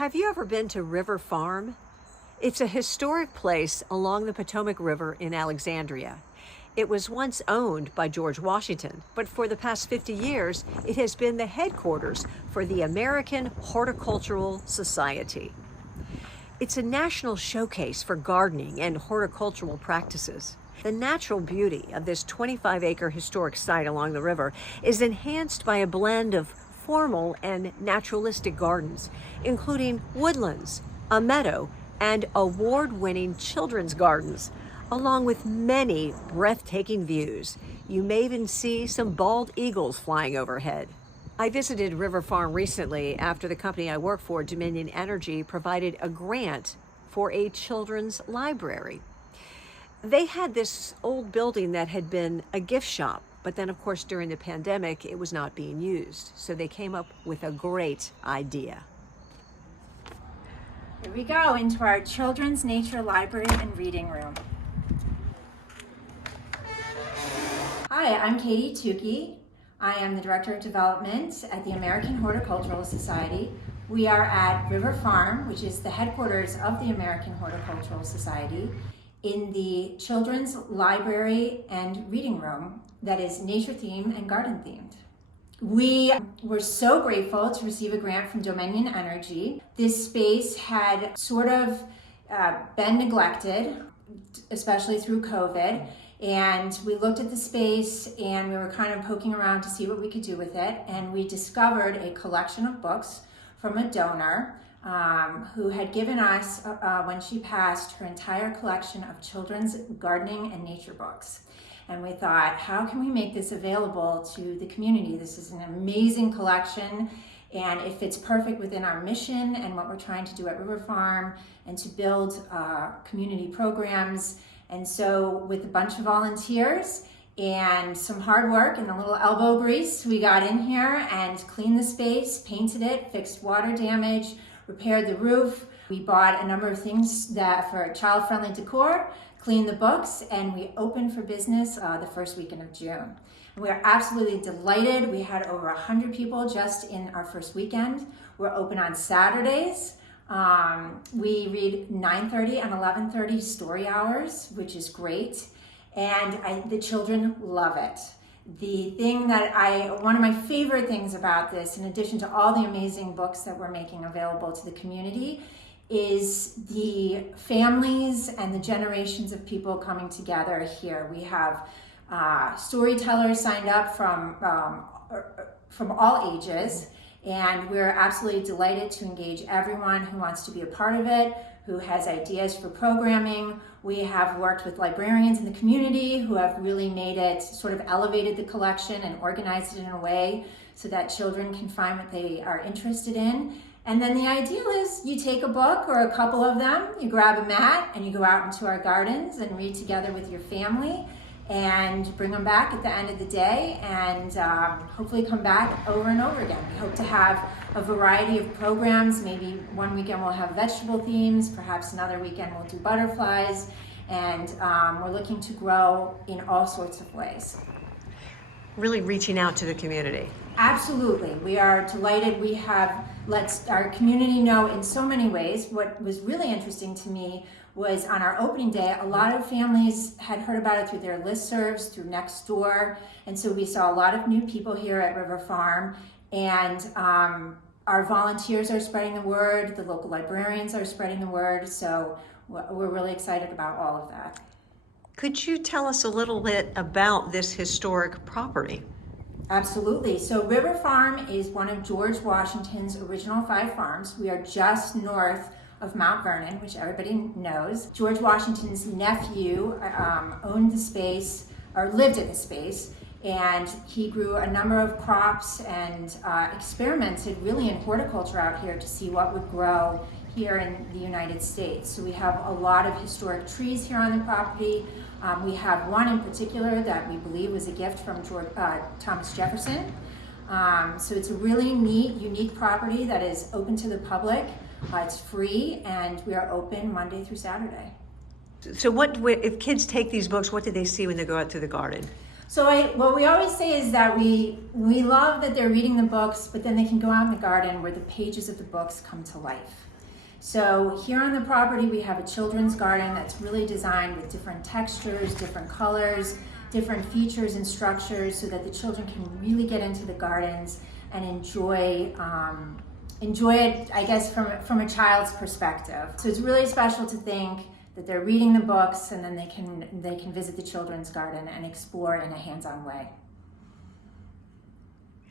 Have you ever been to River Farm? It's a historic place along the Potomac River in Alexandria. It was once owned by George Washington, but for the past 50 years, it has been the headquarters for the American Horticultural Society. It's a national showcase for gardening and horticultural practices. The natural beauty of this 25-acre historic site along the river is enhanced by a blend of formal and naturalistic gardens, including woodlands, a meadow, and award-winning children's gardens, along with many breathtaking views. You may even see some bald eagles flying overhead. I visited River Farm recently after the company I work for, Dominion Energy, provided a grant for a children's library. They had this old building that had been a gift shop, but then of course during the pandemic it was not being used. So they came up with a great idea. Here we go into our children's nature library and reading room. Hi, I'm Katie Tukey. I am the Director of Development at the American Horticultural Society. We are at River Farm, which is the headquarters of the American Horticultural Society, in the children's library and reading room that is nature themed and garden themed. We were so grateful to receive a grant from Dominion Energy. This space had sort of been neglected, especially through COVID. And we looked at the space and we were kind of poking around to see what we could do with it. And we discovered a collection of books from a donor who had given us, when she passed, her entire collection of children's gardening and nature books. And we thought, how can we make this available to the community? This is an amazing collection and it fits perfect within our mission and what we're trying to do at River Farm and to build community programs. And so with a bunch of volunteers and some hard work and a little elbow grease, we got in here and cleaned the space, painted it, fixed water damage, repaired the roof. We bought a number of things that for child-friendly decor, cleaned the books, and we opened for business the first weekend of June. And we are absolutely delighted. We had over 100 people just in our first weekend. We're open on Saturdays. We read 9:30 and 11:30 story hours, which is great. And the children love it. The thing that one of my favorite things about this, in addition to all the amazing books that we're making available to the community, is the families and the generations of people coming together here. We have storytellers signed up from all ages, and we're absolutely delighted to engage everyone who wants to be a part of it, who has ideas for programming. We have worked with librarians in the community who have really made it, sort of elevated the collection and organized it in a way so that children can find what they are interested in. And then the ideal is you take a book or a couple of them, you grab a mat and you go out into our gardens and read together with your family and bring them back at the end of the day and hopefully come back over and over again. We hope to have a variety of programs. Maybe one weekend we'll have vegetable themes, perhaps another weekend we'll do butterflies, and we're looking to grow in all sorts of ways. Really reaching out to the community. Absolutely. We are delighted. We have let our community know in so many ways. What was really interesting to me was on our opening day, a lot of families had heard about it through their listservs, through Nextdoor, and so we saw a lot of new people here at River Farm, and our volunteers are spreading the word, the local librarians are spreading the word, so we're really excited about all of that. Could you tell us a little bit about this historic property? Absolutely. So River Farm is one of George Washington's original 5 farms. We are just north of Mount Vernon, which everybody knows. George Washington's nephew owned the space, or lived in the space, and he grew a number of crops and experimented really in horticulture out here to see what would grow here in the United States. So we have a lot of historic trees here on the property. We have one in particular that we believe was a gift from Thomas Jefferson. So it's a really neat, unique property that is open to the public. It's free, and we are open Monday through Saturday. So if kids take these books, what do they see when they go out to the garden? What we always say is that we love that they're reading the books, but then they can go out in the garden where the pages of the books come to life. So here on the property, we have a children's garden that's really designed with different textures, different colors, different features and structures so that the children can really get into the gardens and enjoy it, I guess, from a child's perspective. So it's really special to think that they're reading the books and then they can visit the children's garden and explore in a hands-on way.